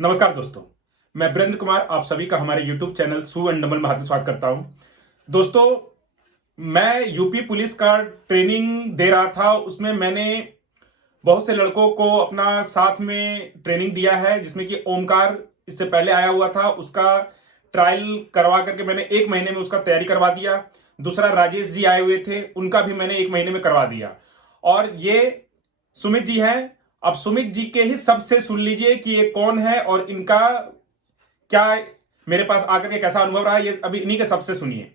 नमस्कार दोस्तों, मैं ब्रेंद्र कुमार आप सभी का हमारे YouTube चैनल सू एंड डबल में हार्दिक स्वागत करता हूं। दोस्तों, मैं यूपी पुलिस का ट्रेनिंग दे रहा था। उसमें मैंने बहुत से लड़कों को अपना साथ में ट्रेनिंग दिया है, जिसमें कि ओमकार इससे पहले आया हुआ था। उसका ट्रायल करवा करके मैंने 1 महीने में उसका तैयारी करवा दिया। दूसरा राजेश जी आए हुए थे, उनका भी मैंने 1 महीने में करवा दिया। और ये सुमित जी हैं। अब सुमित जी के ही सबसे सुन लीजिए कि ये कौन है और इनका क्या मेरे पास आकर के कैसा अनुभव रहा, ये अभी इन्हीं के सबसे सुनिए।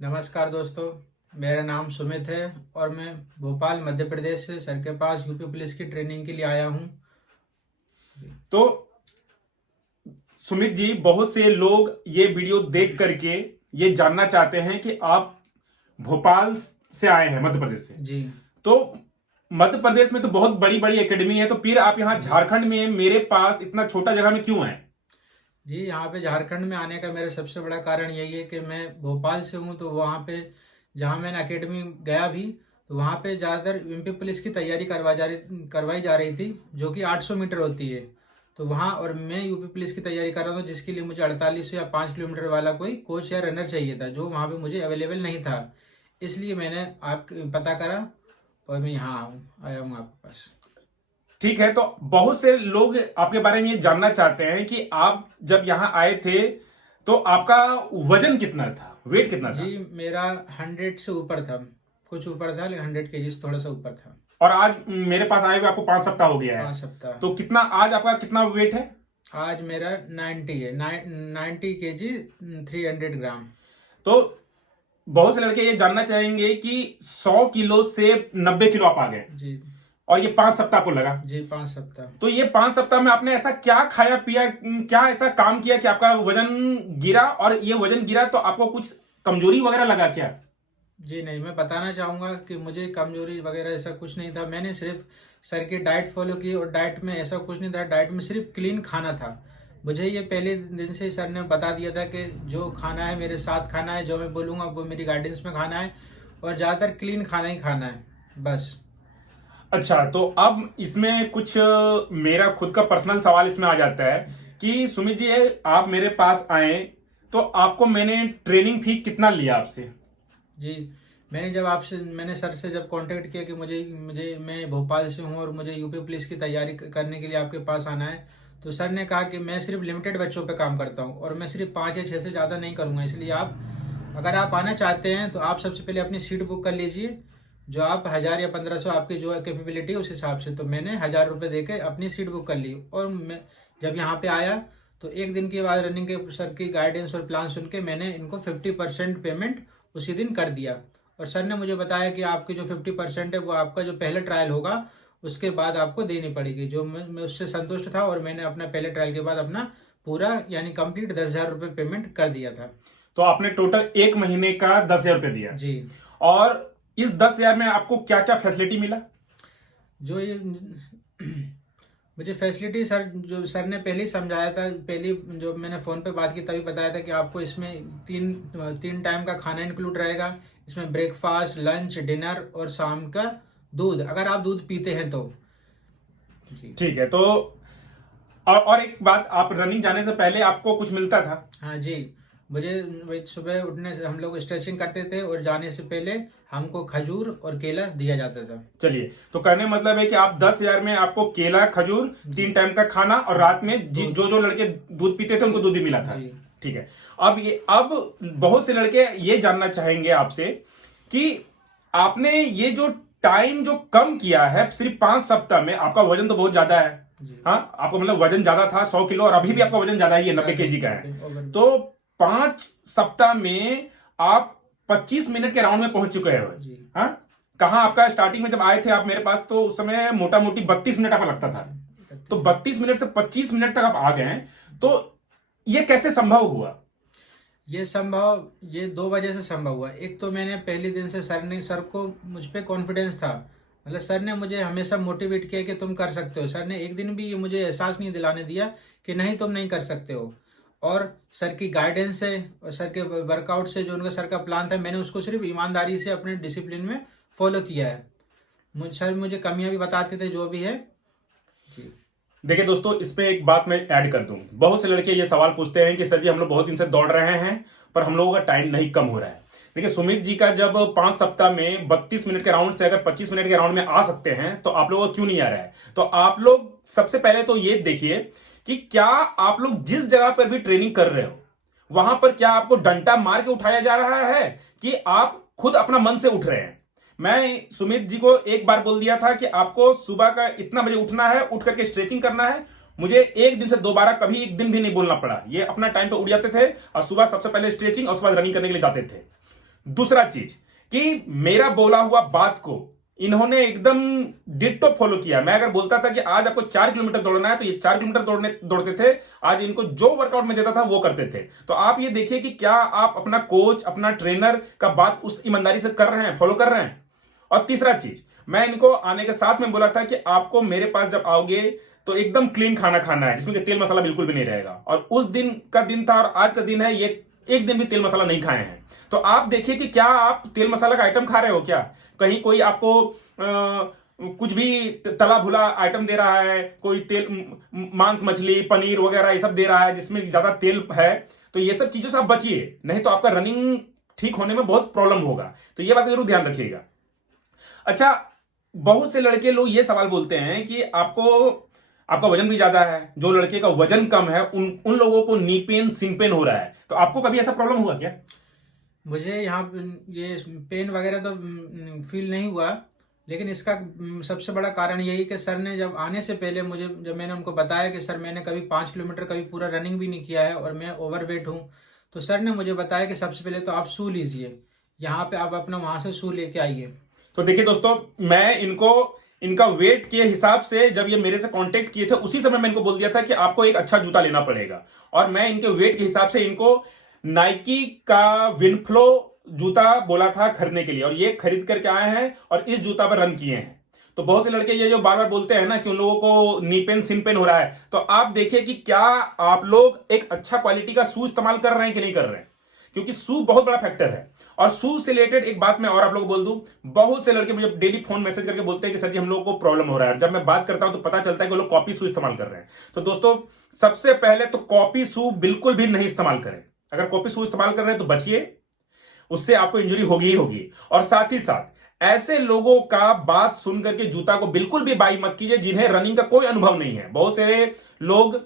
नमस्कार दोस्तों, मेरा नाम सुमित है और मैं भोपाल मध्य प्रदेश से सर के पास यूपी पुलिस की ट्रेनिंग के लिए आया हूं। तो सुमित जी, बहुत से लोग ये वीडियो देख करके ये जानना चाहते हैं कि आप भोपाल से आए हैं, मध्य प्रदेश से। जी। तो मध्य प्रदेश में तो बहुत बड़ी बड़ी एकेडमी है, तो फिर आप यहाँ झारखंड में मेरे पास इतना छोटा जगह में क्यों आए? जी, यहाँ पे झारखंड में आने का मेरा सबसे बड़ा कारण यही है कि मैं भोपाल से हूँ। तो वहाँ पे जहाँ मैंने एकेडमी गया भी, तो वहाँ पे ज़्यादातर यूपी पुलिस की तैयारी करवाई जा रही थी, जो कि 800 मीटर होती है। तो वहाँ और मैं यूपी पुलिस की तैयारी कर रहा था, जिसके लिए मुझे 48 या 5 किलोमीटर वाला कोई कोच या रनर चाहिए था, जो वहाँ पे मुझे अवेलेबल नहीं था। इसलिए मैंने आप पता करा और मैं यहाँ आया हूँ आपके पास। ठीक है, तो बहुत से लोग आपके बारे में ये जानना चाहते हैं कि आप जब यहाँ आए थे तो आपका वजन कितना था, वेट कितना था? जी, मेरा 100 से ऊपर था, कुछ ऊपर था, लेकिन 100 केजी से थोड़ा सा ऊपर था। और आज मेरे पास आए हुए आपको 5 सप्ताह हो गया है। 5 सप्ताह। तो कितना आज आपका कितना वेट है? आज मेरा 90 है, 90 केजी 300 ग्राम। तो बहुत से लड़के ये जानना चाहेंगे कि 100 किलो से 90 किलो आप आ गए जी और ये 5 सप्ताह को लगा। जी, 5 सप्ताह। तो ये 5 सप्ताह में आपने ऐसा क्या खाया पिया, क्या ऐसा काम किया कि आपका वजन गिरा? और ये वजन गिरा तो आपको कुछ कमजोरी वगैरह लगा क्या? जी नहीं, मैं बताना चाहूँगा कि मुझे कमजोरी वगैरह ऐसा कुछ नहीं था। मैंने सिर्फ सर की डाइट फॉलो की और डाइट में ऐसा कुछ नहीं था। डाइट में सिर्फ क्लीन खाना था। मुझे ये पहले दिन से सर ने बता दिया था कि जो खाना है मेरे साथ खाना है, जो मैं बोलूँगा वो मेरी गाइडेंस में खाना है और ज़्यादातर क्लीन खाना ही खाना है, बस। अच्छा, तो अब इसमें कुछ मेरा खुद का पर्सनल सवाल इसमें आ जाता है कि सुमित जी, आप मेरे पास आए तो आपको मैंने ट्रेनिंग फी कितना लिया आपसे? जी, मैंने सर से जब कांटेक्ट किया कि मुझे मैं भोपाल से हूँ और मुझे यूपी पुलिस की तैयारी करने के लिए आपके पास आना है, तो सर ने कहा कि मैं सिर्फ लिमिटेड बच्चों पे काम करता हूँ और मैं सिर्फ 5 या 6 से ज़्यादा नहीं करूँगा। इसलिए अगर आप आना चाहते हैं तो आप सबसे पहले अपनी सीट बुक कर लीजिए, जो आप 1000 या 1500 आपकी जो कैपेबिलिटी है उस हिसाब से। तो मैंने 1000 रुपये दे के अपनी सीट बुक कर ली और मैं जब यहाँ पे आया तो 1 दिन के बाद रनिंग के सर की गाइडेंस और प्लान सुन के मैंने इनको 50% पेमेंट उसी दिन कर दिया। और सर ने मुझे बताया कि आपकी जो 50% है वो आपका जो पहला ट्रायल होगा उसके बाद आपको देनी पड़ेगी। जो मैं उससे संतुष्ट था और मैंने अपना पहले ट्रायल के बाद अपना पूरा यानी कंप्लीट 10,000 रुपये पेमेंट कर दिया था। तो आपने टोटल 1 महीने का 10,000 रुपये दिया जी। और इस 10,000 में आपको क्या क्या फैसिलिटी मिला? जो ये मुझे फैसिलिटी जो सर ने पहले ही समझाया था, पहली जो मैंने फ़ोन पे बात की तभी बताया था कि आपको इसमें तीन टाइम का खाना इंक्लूड रहेगा। इसमें ब्रेकफास्ट, लंच, डिनर और शाम का दूध, अगर आप दूध पीते हैं तो। जी। ठीक है, तो और एक बात, आप रनिंग जाने से पहले आपको कुछ मिलता था? हाँ जी, मुझे सुबह उठने से हम लोग स्ट्रेचिंग करते थे और जाने से पहले हमको खजूर और केला दिया जाता था। चलिए, तो कहने मतलब है कि आप 10,000 में आपको केला, खजूर, 3 टाइम का खाना और रात में जो लड़के दूध पीते थे उनको दूध भी मिला था। ठीक है। अब बहुत से लड़के ये जानना चाहेंगे आपसे कि आपने ये जो टाइम जो कम किया है सिर्फ 5 सप्ताह में, आपका वजन तो बहुत ज्यादा है। हाँ, आपका मतलब वजन ज्यादा था 100 किलो और अभी भी आपका वजन ज्यादा ही है, 90 केजी का है। तो 5 सप्ताह में आप 25 मिनट के राउंड में पहुंच चुके हो। हाँ, कहाँ आपका स्टार्टिंग में जब आए थे आप मेरे पास तो उस समय मोटा मोटी 32 मिनट आपका लगता था। तो 32 मिनट से 25 मिनट तक आप आ गए। तो ये कैसे संभव हुआ? ये 2 वजह से संभव हुआ। एक तो मैंने पहले दिन से सर को मुझ पे कॉन्फिडेंस था। मतलब सर ने मुझे हमेशा मोटिवेट किया कि तुम कर सकते हो। सर ने एक दिन भी ये मुझे एहसास नहीं दिलाने दिया कि नहीं तुम नहीं कर सकते हो। और सर की गाइडेंस से और सर के वर्कआउट से जो उनका सर का प्लान था, मैंने उसको सिर्फ ईमानदारी से अपने डिसिप्लिन में फॉलो किया है। सर मुझे कमियां भी बताते थे जो भी है। जी। देखिए दोस्तों, इस पे एक बात मैं ऐड कर दूं। बहुत से लड़के ये सवाल पूछते हैं कि सर जी हम लोग बहुत दिन से दौड़ रहे हैं पर हम लोगों का टाइम नहीं कम हो रहा है। देखिए सुमित जी का जब 5 सप्ताह में 32 मिनट के राउंड से अगर 25 मिनट के राउंड में आ सकते हैं तो आप लोगों को क्यों नहीं आ रहा है? तो आप लोग सबसे पहले तो ये देखिए कि क्या आप लोग जिस जगह पर भी ट्रेनिंग कर रहे हो वहां पर क्या आपको डंडा मार के उठाया जा रहा है कि आप खुद अपना मन से उठ रहे हैं? मैं सुमित जी को एक बार बोल दिया था कि आपको सुबह का इतना बजे उठना है, उठ करके स्ट्रेचिंग करना है। मुझे एक दिन से दोबारा कभी एक दिन भी नहीं बोलना पड़ा। ये अपना टाइम पे उठ जाते थे और सुबह सबसे पहले स्ट्रेचिंग और उसके बाद रनिंग करने के लिए जाते थे। दूसरा चीज कि मेरा बोला हुआ बात को इन्होंने एकदम डिट्टो फॉलो किया। मैं अगर बोलता था कि आज आपको 4 किलोमीटर दौड़ना है तो ये 4 किलोमीटर दौड़ते थे। आज इनको जो वर्कआउट में देता था वो करते थे। तो आप ये देखिए कि क्या आप अपना कोच, अपना ट्रेनर का बात उस ईमानदारी से कर रहे हैं, फॉलो कर रहे हैं। और तीसरा चीज, मैं इनको आने के साथ में बोला था कि आपको मेरे पास जब आओगे तो एकदम क्लीन खाना खाना है जिसमें कि तेल मसाला बिल्कुल भी नहीं रहेगा। और उस दिन का दिन था और आज का दिन है, ये एक दिन भी तेल मसाला नहीं खाए हैं। तो आप देखिए कि क्या आप तेल मसाला का आइटम खा रहे हो क्या? कहीं कोई आपको कुछ भी तला भुला आइटम दे रहा है, कोई तेल, मांस मछली, पनीर वगैरह ये सब दे रहा है जिसमें ज्यादा तेल है, तो ये सब चीजों से आप बचिए, नहीं तो आपका रनिंग ठीक होने में बहुत प्रॉब्लम होगा। तो ये बात जरूर ध्यान रखिएगा। अच्छा, बहुत से लड़के लोग ये सवाल बोलते हैं कि आपका वजन भी ज्यादा है, जो लड़के का वजन कम है उन लोगों को नी पेन, सिन पेन हो रहा है। तो आपको कभी ऐसा प्रॉब्लम हुआ क्या? मुझे यहाँ ये पेन वगैरह तो फील नहीं हुआ, लेकिन इसका सबसे बड़ा कारण यही कि सर ने जब आने से पहले मुझे, जब मैंने उनको बताया कि सर मैंने कभी 5 किलोमीटर कभी पूरा रनिंग भी नहीं किया है और मैं ओवरवेट हूँ, तो सर ने मुझे बताया कि सबसे पहले तो आप शू लीजिए, यहाँ पे आप अपना वहाँ से शू लेके आइए। तो देखिए दोस्तों, मैं इनका वेट के हिसाब से जब ये मेरे से कांटेक्ट किए थे उसी समय मैं इनको बोल दिया था कि आपको एक अच्छा जूता लेना पड़ेगा। और मैं इनके वेट के हिसाब से इनको नाइकी का विनफ्लो जूता बोला था खरीदने के लिए, और ये खरीद करके आए हैं और इस जूता पर रन किए हैं। तो बहुत से लड़के ये जो बार बार बोलते हैं ना कि उन लोगों को नी पेन, सिन पेन हो रहा है, तो आप देखिए कि क्या आप लोग एक अच्छा क्वालिटी का शू इस्तेमाल कर रहे हैं कि नहीं कर रहे हैं, क्योंकि शू बहुत बड़ा फैक्टर है। और शू से रिलेटेड एक बात मैं और आप लोगों को बोल दूं, बहुत से लड़के मुझे डेली फोन मैसेज करके बोलते हैं कि सर जी हम लोगों को प्रॉब्लम हो रहा है। जब मैं बात करता हूं तो पता चलता है कि वो लोग कॉपी शू इस्तेमाल कर रहे हैं। तो दोस्तों, सबसे पहले तो कॉपी शू बिल्कुल भी नहीं इस्तेमाल करें। अगर कॉपी शू इस्तेमाल कर रहे हैं तो बचिए, उससे आपको इंजरी होगी ही होगी। और साथ ही साथ ऐसे लोगों का बात सुन करके जूता को बिल्कुल भी बाई मत कीजिए जिन्हें रनिंग का कोई अनुभव नहीं है। बहुत से लोग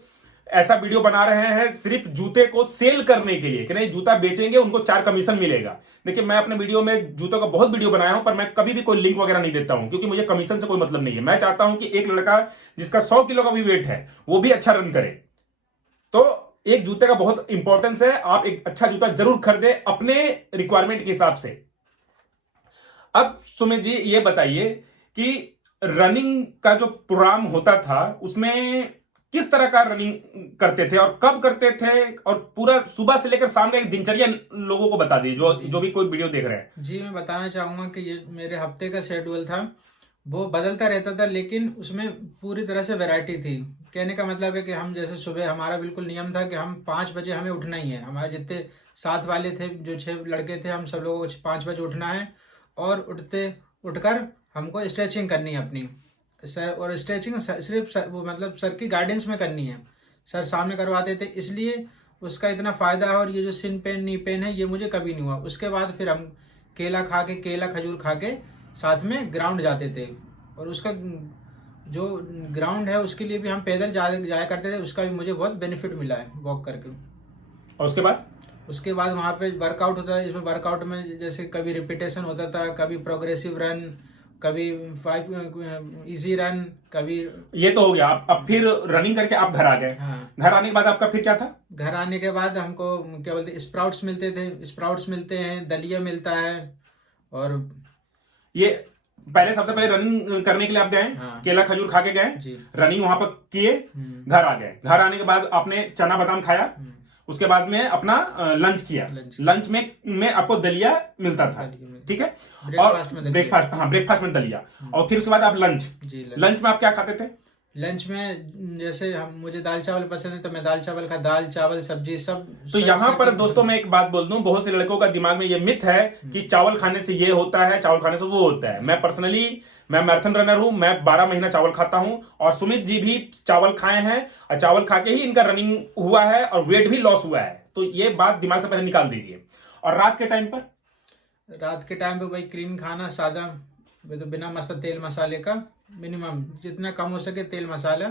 ऐसा वीडियो बना रहे हैं सिर्फ जूते को सेल करने के लिए कि नहीं जूता बेचेंगे, उनको 4 कमीशन मिलेगा। देखिए, मैं अपने वीडियो में जूतों का बहुत वीडियो बनाया हूं, पर मैं कभी भी कोई लिंक वगैरह नहीं देता हूं, क्योंकि मुझे कमीशन से कोई मतलब नहीं है। मैं चाहता हूं कि एक लड़का जिसका 100 किलो का भी वेट है वो भी अच्छा रन करे। तो एक जूते का बहुत इंपॉर्टेंस है, आप एक अच्छा जूता जरूर खरीदे अपने रिक्वायरमेंट के हिसाब से। अब सुमित जी ये बताइए कि रनिंग का जो प्रोग्राम होता था उसमें किस तरह का रनिंग करते थे और कब करते थे, और पूरा सुबह से लेकर शाम का एक दिनचर्या लोगों को बता दीजिए जो भी कोई वीडियो देख रहे हैं। जी, मैं बताना चाहूंगा कि ये मेरे हफ्ते का शेड्यूल था, वो बदलता रहता था, लेकिन उसमें पूरी तरह से वैरायटी थी। कहने का मतलब है कि हम जैसे सुबह हमारा बिल्कुल नियम था कि हम 5 बजे हमें उठना ही है। हमारे जितने साथ वाले थे, जो 6 लड़के थे, हम सब लोगों को 5 बजे उठना है और उठकर हमको स्ट्रेचिंग करनी है अपनी सर। और स्ट्रेचिंग सिर्फ वो मतलब सर की गाइडेंस में करनी है, सर सामने करवाते थे, इसलिए उसका इतना फ़ायदा है। और ये जो सिन पेन, नी पेन है, ये मुझे कभी नहीं हुआ। उसके बाद फिर हम केला खजूर खा के साथ में ग्राउंड जाते थे, और उसका जो ग्राउंड है उसके लिए भी हम पैदल जाया करते थे, उसका भी मुझे बहुत बेनिफिट मिला है वॉक करके। और उसके बाद वहाँ पे वर्कआउट होता है। इसमें वर्कआउट में जैसे कभी रिपीटेशन होता था, कभी प्रोग्रेसिव रन, कभी 5 इजी रन, कभी। ये तो हो गया। अब फिर रनिंग करके आप घर आ गए। हाँ। घर आने के बाद आपका फिर क्या था? घर आने के बाद हमको क्या बोलते स्प्राउट्स मिलते थे, स्प्राउट्स मिलते हैं, दलिया मिलता है। और ये पहले सबसे पहले रनिंग करने के लिए आप गए। हाँ। केला खजूर खा के गए, रनिंग वहां पर किए, घर आ गए। घर आने के बाद आपने चना बादाम खाया, उसके बाद में अपना लंच किया। लंच में आपको दलिया मिलता था, ठीक है, और ब्रेकफास्ट में दलिया। और फिर उसके बाद आप लंच में आप क्या खाते थे? लंच में जैसे मुझे दाल चावल पसंद है तो मैं दाल चावल सब्जी सब। तो यहाँ पर दोस्तों मैं एक बात बोल दूं, बहुत से लड़कों का दिमाग में ये मिथ है कि चावल खाने से ये होता है, चावल खाने से वो होता है। मैं पर्सनली मैं मैराथन रनर हूं, मैं 12 महीना चावल खाता हूं, और सुमित जी भी चावल खाए हैं और चावल खा के ही इनका रनिंग हुआ है और वेट भी लॉस हुआ है। तो ये बात दिमाग से पहले निकाल दीजिए। और रात के टाइम पर? रात के टाइम पे भाई क्लीन खाना, सादा, तो बिना तेल मसाले का, मिनिमम जितना कम हो सके तेल मसाला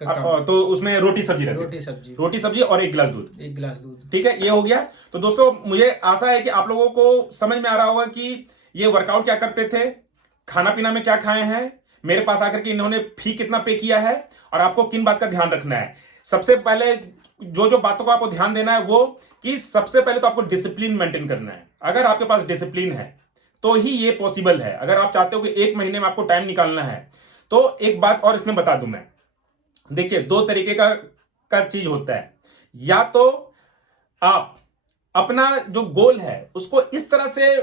का कम। तो उसमें रोटी सब्जी रहती है? रोटी सब्जी और 1 गिलास दूध। 1 गिलास दूध। ठीक है, ये हो गया। तो दोस्तों मुझे आशा है कि आप लोगों को समझ में आ रहा होगा कि ये वर्कआउट क्या करते थे, खाना पीना में क्या खाए हैं, मेरे पास आकर के इन्होंने फी कितना पे किया है, और आपको किन बात का ध्यान रखना है। सबसे पहले जो जो बातों को आपको ध्यान देना है वो कि सबसे पहले तो आपको डिसिप्लिन मेंटेन करना है। अगर आपके पास डिसिप्लिन है तो ही ये पॉसिबल है। अगर आप चाहते हो कि 1 महीने में आपको टाइम निकालना है, तो एक बात और इसमें बता दूं मैं, देखिए 2 तरीके का चीज होता है। या तो आप अपना जो गोल है उसको इस तरह से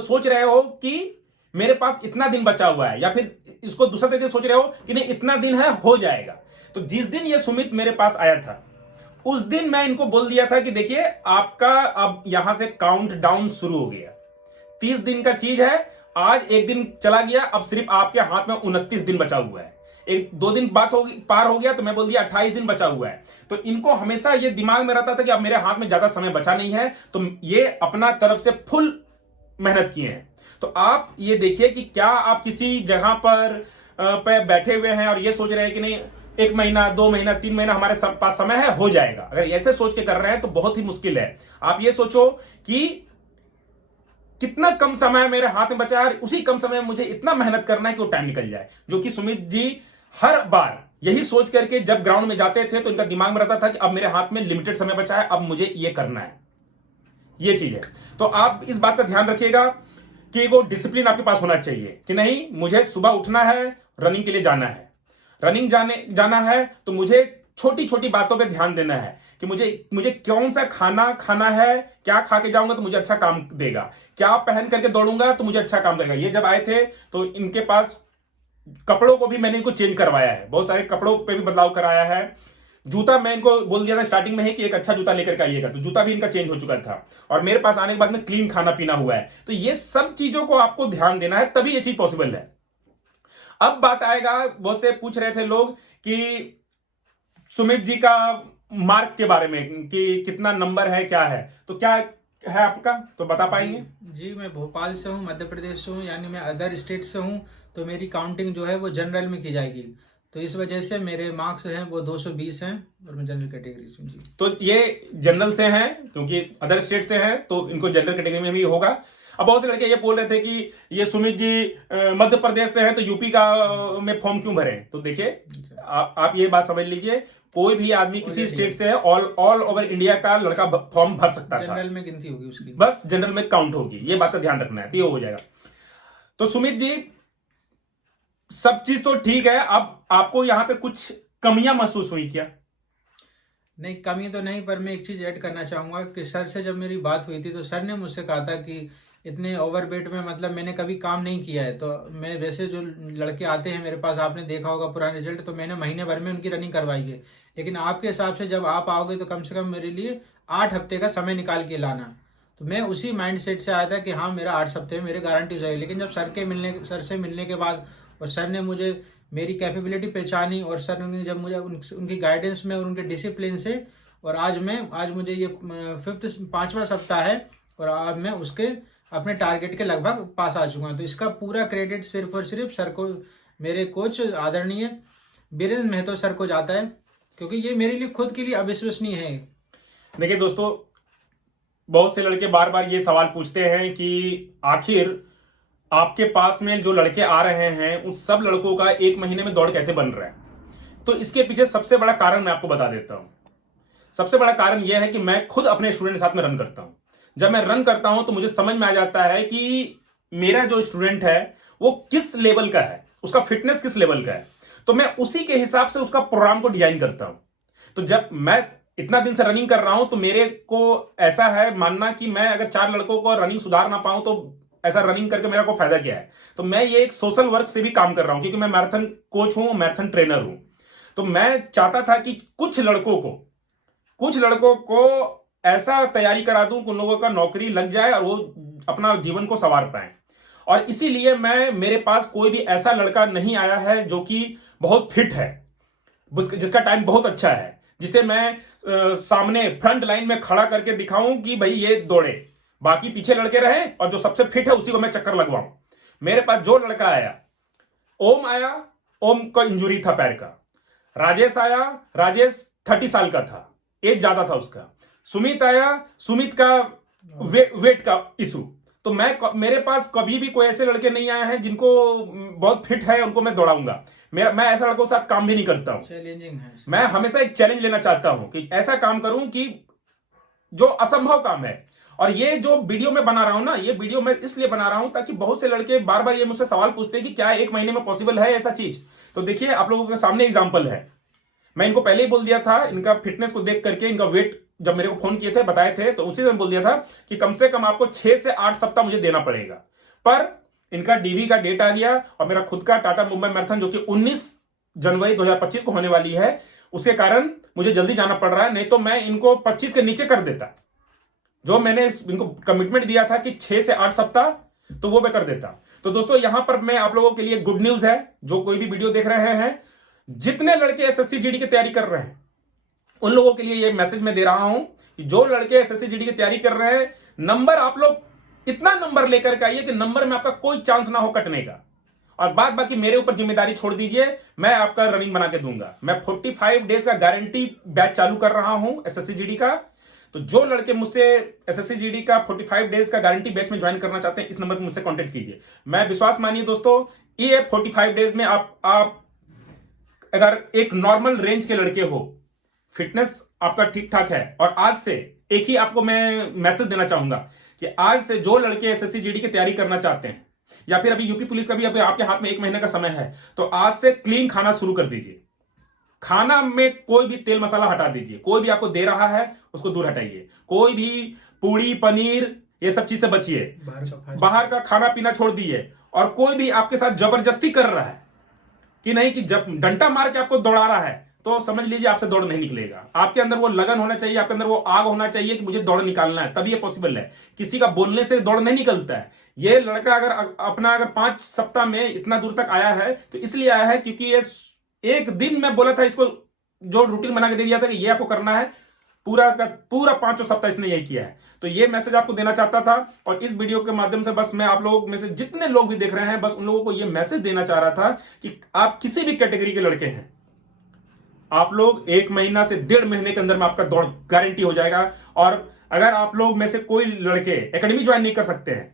सोच रहे हो कि मेरे पास इतना दिन बचा हुआ है, या फिर इसको दूसरा तरीके से सोच रहे हो कि नहीं इतना दिन है, हो जाएगा। तो जिस दिन ये सुमित मेरे पास आया था उस दिन मैं इनको बोल दिया था कि देखिए आपका अब यहां से काउंट डाउन शुरू हो गया, 30 दिन का चीज है, आज 1 दिन चला गया, अब सिर्फ आपके हाथ में 29 दिन बचा हुआ है। 1-2 दिन बात होगी पार हो गया तो मैं बोल दिया 28 दिन बचा हुआ है। तो इनको हमेशा ये दिमाग में रहता था कि अब मेरे हाथ में ज्यादा समय बचा नहीं है, तो ये अपना तरफ से फुल मेहनत किए हैं। तो आप ये देखिए कि क्या आप किसी जगह पर बैठे हुए हैं और ये सोच रहे हैं कि नहीं 1 महीना 2 महीना 3 महीना हमारे पास समय है, हो जाएगा। अगर ऐसे सोच के कर रहे हैं तो बहुत ही मुश्किल है। आप ये सोचो कि कितना कम समय मेरे हाथ में बचा है, उसी कम समय में मुझे इतना मेहनत करना है कि वो टाइम निकल जाए। जो कि सुमित जी हर बार यही सोच करके जब ग्राउंड में जाते थे तो इनका दिमाग में रहता था कि अब मेरे हाथ में लिमिटेड समय बचा है, अब मुझे ये करना है। ये चीज है। तो आप इस बात का ध्यान रखिएगा कि वो डिसिप्लिन आपके पास होना चाहिए कि नहीं मुझे सुबह उठना है, रनिंग के लिए जाना है। रनिंग जाना है तो मुझे छोटी छोटी बातों पे ध्यान देना है कि मुझे कौन सा खाना है, क्या खा के जाऊंगा तो मुझे अच्छा काम देगा, क्या पहन करके दौड़ूंगा तो मुझे अच्छा काम करेगा। ये जब आए थे तो इनके पास कपड़ों को भी मैंने इनको चेंज करवाया है, बहुत सारे कपड़ों पे भी बदलाव कराया है। जूता मैं इनको बोल दिया था स्टार्टिंग में ही कि एक अच्छा जूता लेकर के आइएगा, तो जूता भी इनका चेंज हो चुका था। और मेरे पास आने के बाद में क्लीन खाना पीना हुआ है। तो ये सब चीजों को आपको ध्यान देना है, तभी ये चीज पॉसिबल है। अब बात आएगा, बहुत से पूछ रहे थे लोग कि सुमित जी का मार्क के बारे में कि कितना नंबर है, क्या है, तो क्या है आपका, तो बता पाएंगे? जी मैं भोपाल से हूँ, मध्य प्रदेश से हूँ, यानी मैं अदर स्टेट से हूँ। तो मेरी काउंटिंग जो है वो जनरल में की जाएगी, तो इस वजह से मेरे मार्क्स हैं वो 220 हैं और मैं जनरल कैटेगरी से हूँ। जी तो ये जनरल से हैं, क्योंकि अदर स्टेट से हैं तो इनको जनरल कैटेगरी में भी होगा। अब बहुत से लड़के ये बोल रहे थे कि ये सुमित जी मध्य प्रदेश से हैं तो यूपी का में फॉर्म क्यों भरे? तो देखिए आप ये बात समझ लीजिए, कोई भी आदमी किसी स्टेट से है, ऑल ओवर इंडिया का लड़का फॉर्म भर सकता था। जनरल में गिनती होगी उसकी, बस जनरल में काउंट होगी, ये बात का ध्यान रखना है, तो ये हो जाएगा। तो सुमित जी सब चीज तो ठीक है, अब आपको यहाँ पे कुछ कमियां महसूस हुई क्या? नहीं कमी तो नहीं, पर मैं एक चीज ऐड करना चाहूंगा कि सर से जब मेरी बात हुई थी तो सर ने मुझसे कहा था कि इतने ओवरवेट में मतलब मैंने कभी काम नहीं किया है। तो मैं वैसे जो लड़के आते हैं मेरे पास, आपने देखा होगा पुराने रिजल्ट, तो मैंने महीने भर में उनकी रनिंग करवाई है। लेकिन आपके हिसाब से जब आप आओगे तो कम से कम मेरे लिए 8 हफ्ते का समय निकाल के लाना। तो मैं उसी माइंड सेट से आया था कि हाँ मेरा 8 हफ्ते में मेरे गारंटी हो जाएगी। लेकिन जब सर से मिलने के बाद और सर ने मुझे मेरी कैपेबिलिटी पहचानी और सर ने जब मुझे उनकी गाइडेंस में और उनके डिसिप्लिन से, और आज मुझे ये 5वां सप्ताह है और अब मैं उसके अपने टारगेट के लगभग पास आ चुका हूँ। तो इसका पूरा क्रेडिट सिर्फ और सिर्फ सर को, मेरे कोच आदरणीय वीरेंद्र महतो सर को जाता है, क्योंकि ये मेरे लिए खुद के लिए अविश्वसनीय है। देखिए दोस्तों, बहुत से लड़के बार बार ये सवाल पूछते हैं कि आखिर आपके पास में जो लड़के आ रहे हैं उन सब लड़कों का 1 महीने में दौड़ कैसे बन रहा है? तो इसके पीछे सबसे बड़ा कारण मैं आपको बता देता हूं। सबसे बड़ा कारण यह है कि मैं खुद अपने स्टूडेंट के साथ में रन करता हूं। जब मैं रन करता हूं तो मुझे समझ में आ जाता है कि मेरा जो स्टूडेंट है वो किस लेवल का है, उसका फिटनेस किस लेवल का है, तो मैं उसी के हिसाब से उसका प्रोग्राम को डिजाइन करता हूं। तो जब मैं इतना दिन से रनिंग कर रहा हूं तो मेरे को ऐसा है मानना कि मैं अगर 4 लड़कों को रनिंग सुधार ना पाऊं तो ऐसा रनिंग करके मेरा को फायदा क्या है। तो मैं ये एक सोशल वर्क से भी काम कर रहा हूं, क्योंकि मैं मैराथन कोच हूं, मैराथन ट्रेनर हूं। तो मैं चाहता था कि कुछ लड़कों को ऐसा तैयारी करा दूं कि उन लोगों का नौकरी लग जाए और वो अपना जीवन को संवार पाए। और इसीलिए मेरे पास कोई भी ऐसा लड़का नहीं आया है जो कि बहुत फिट है, जिसका टाइम बहुत अच्छा है, जिसे मैं सामने फ्रंट लाइन में खड़ा करके दिखाऊं कि भाई ये दौड़े, बाकी पीछे लड़के रहे और जो सबसे फिट है उसी को मैं चक्कर लगवाऊं। मेरे पास जो लड़का आया, ओम आया, ओम का इंजुरी था पैर का। राजेश आया, राजेश 30 साल का था, एज ज्यादा था उसका। सुमित आया, सुमित का वेट का इशू। तो मेरे पास कभी भी कोई ऐसे लड़के नहीं आए हैं जिनको बहुत फिट है, उनको मैं दौड़ाऊंगा। मैं ऐसा लड़कों के साथ काम भी नहीं करता हूं। चैलेंजिंग है। मैं हमेशा एक चैलेंज लेना चाहता हूं कि ऐसा काम करूं कि जो असंभव काम है। और ये जो वीडियो मैं बना रहा हूं ना, ये वीडियो मैं इसलिए बना रहा हूं ताकि बहुत से लड़के बार बार ये मुझसे सवाल पूछते हैं कि क्या 1 महीने में पॉसिबल है ऐसा चीज। तो देखिए, आप लोगों के सामने एग्जांपल है। मैं इनको पहले ही बोल दिया था, इनका फिटनेस को देख करके, इनका वेट जब मेरे को फोन किए थे, बताए थे, तो उसी में बोल दिया था कि कम से कम आपको 6 से 8 सप्ताह मुझे देना पड़ेगा। पर इनका डीवी का डेट आ गया और मेरा खुद का टाटा मुंबई मैराथन जो कि 19 जनवरी 2025 को होने वाली है, उसके कारण मुझे जल्दी जाना पड़ रहा है। नहीं तो मैं इनको 25 के नीचे कर देता। जो मैंने इनको कमिटमेंट दिया था कि 6 से 8 सप्ताह, तो वो मैं कर देता। तो दोस्तों, यहां पर मैं आप लोगों के लिए गुड न्यूज है। जो कोई भी वीडियो देख रहे हैं, जितने लड़के एसएससी जीडी की तैयारी कर रहे हैं, उन लोगों के लिए ये मैसेज मैं दे रहा हूं कि जो लड़के एसएससी जीडी की तैयारी कर रहे हैं, नंबर आप लोग इतना नंबर लेकर के आइए कि नंबर में आपका कोई चांस ना हो कटने का। और बाकी मेरे ऊपर जिम्मेदारी छोड़ दीजिए, मैं आपका रनिंग बना के दूंगा। मैं 45 डेज का गारंटी बैच चालू कर रहा हूं एसएससी जीडी का। तो जो लड़के मुझसे एसएससी जीडी का 45 डेज का गारंटी बैच में ज्वाइन करना चाहते हैं, इस नंबर पर मुझसे कांटेक्ट कीजिए। मैं विश्वास मानिए दोस्तों, ये 45 डेज में आप अगर एक नॉर्मल रेंज के लड़के हो, फिटनेस आपका ठीक ठाक है, और आज से एक ही आपको मैं मैसेज देना चाहूंगा कि आज से जो लड़के एसएससी जीडी की तैयारी करना चाहते हैं, या फिर अभी यूपी पुलिस का भी अभी आपके हाथ में 1 महीने का समय है, तो आज से क्लीन खाना शुरू कर दीजिए। खाना में कोई भी तेल मसाला हटा दीजिए। कोई भी आपको दे रहा है उसको दूर हटाइए। कोई भी पूड़ी पनीर ये सब चीज से बचिए। बाहर का खाना पीना छोड़ दीजिए। और कोई भी आपके साथ जबरदस्ती कर रहा है कि नहीं, कि जब डंडा मार के आपको दौड़ा रहा है, तो समझ लीजिए आपसे दौड़ नहीं निकलेगा। आपके अंदर वो लगन होना चाहिए, आपके अंदर वो आग होना चाहिए कि मुझे दौड़ निकालना है, तभी ये पॉसिबल है। किसी का बोलने से दौड़ नहीं निकलता है। ये लड़का अगर 5 सप्ताह में इतना दूर तक आया है, तो इसलिए आया है क्योंकि ये एक दिन मैं बोला था इसको, जो रूटीन बना के दे दिया था कि ये आपको करना है, पूरा 5 सप्ताह इसने यही किया है। तो ये मैसेज आपको देना चाहता था। और इस वीडियो के माध्यम से बस मैं आप लोगों में से जितने लोग भी देख रहे हैं, बस उन लोगों को ये मैसेज देना चाह रहा था कि आप किसी भी कैटेगरी के लड़के हैं, आप लोग 1 महीना से 1.5 महीने के अंदर में आपका दौड़ गारंटी हो जाएगा। और अगर आप लोग में से कोई लड़के एकेडमी ज्वाइन नहीं कर सकते हैं,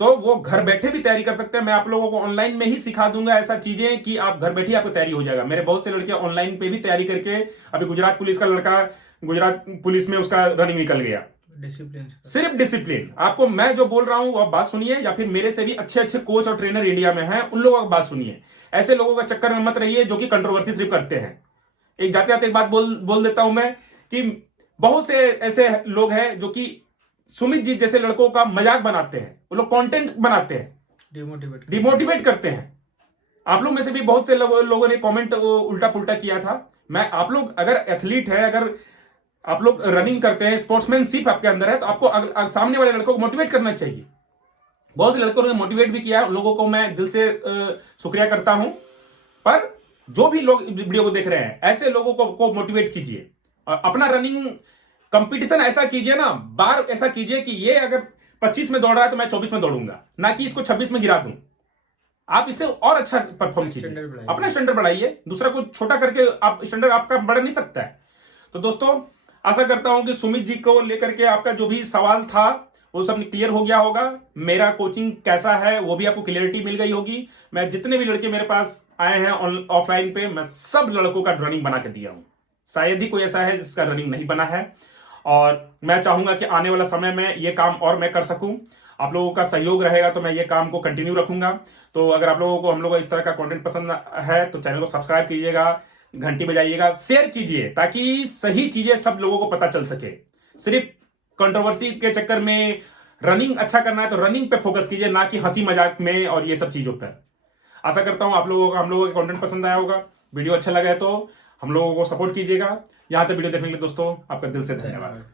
तो वो घर बैठे भी तैयारी कर सकते हैं। मैं आप लोगों को ऑनलाइन में ही सिखा दूंगा ऐसा चीजें कि आप घर बैठे आपको तैयारी हो जाएगा। मेरे बहुत से लड़के ऑनलाइन पे भी तैयारी करके, अभी गुजरात पुलिस का लड़का, गुजरात पुलिस में उसका रनिंग निकल गया। डिसिप्लिन, सिर्फ डिसिप्लिन। आपको मैं जो बोल रहा हूं वो बात सुनिए, या फिर मेरे से भी अच्छे अच्छे कोच और ट्रेनर इंडिया में हैं, उन लोगों की बात सुनिए। ऐसे लोगों का चक्कर में मत रहिए जो कि कंट्रोवर्सी सिर्फ करते हैं। एक जाते जाते एक बात बोल देता हूं मैं कि बहुत से ऐसे लोग हैं जो कि सुमित जी जैसे लड़कों का मजाक बनाते हैं, वो लोग कंटेंट बनाते हैं, डिमोटिवेट करते हैं। आप लोग में से भी बहुत से लोगों ने कमेंट उल्टा पुल्टा किया था। मैं आप लोग अगर एथलीट है, अगर आप लोग रनिंग करते हैं, स्पोर्ट्समैनशिप आपके अंदर है, तो आपको सामने वाले लड़कों को मोटिवेट करना चाहिए। बहुत से लड़कों ने मोटिवेट भी किया, उन लोगों को मैं दिल से शुक्रिया करता हूं। पर जो भी लोग वीडियो को देख रहे हैं, ऐसे लोगों को मोटिवेट कीजिए और अपना रनिंग कंपटीशन ऐसा कीजिए ना, बार ऐसा कीजिए कि ये अगर 25 में दौड़ रहा है तो मैं 24 में दौड़ूंगा, ना कि इसको 26 में गिरा दूं। आप इससे और अच्छा परफॉर्म कीजिए, अपना स्टैंडर्ड बढ़ाइए। दूसरा को छोटा करके आप स्टैंडर्ड आपका बढ़ नहीं सकता है। तो दोस्तों, आशा करता हूं कि सुमित जी को लेकर के आपका जो भी सवाल था वो सब क्लियर हो गया होगा। मेरा कोचिंग कैसा है वो भी आपको क्लियरिटी मिल गई होगी। मैं जितने भी लड़के मेरे पास आए हैं ऑफलाइन पे, मैं सब लड़कों का रनिंग बना के दिया हूं। शायद ही कोई ऐसा है जिसका रनिंग नहीं बना है। और मैं चाहूंगा कि आने वाला समय में ये काम और मैं कर सकूं। आप लोगों का सहयोग रहेगा तो मैं ये काम को कंटिन्यू रखूंगा। तो अगर आप लोगों को हम लोग इस तरह का कंटेंट पसंद है तो चैनल को सब्सक्राइब कीजिएगा, घंटी बजाइएगा, शेयर कीजिए, ताकि सही चीजें सब लोगों को पता चल सके। सिर्फ कंट्रोवर्सी के चक्कर में रनिंग अच्छा करना है तो रनिंग पे फोकस कीजिए, ना कि हंसी मजाक में और ये सब चीजों पर। आशा करता हूं आप लोगों को हम लोगों का कंटेंट पसंद आया होगा। वीडियो अच्छा लगा है तो हम लोगों को सपोर्ट कीजिएगा। यहां तक वीडियो देखने के लिए दोस्तों आपका दिल से धन्यवाद।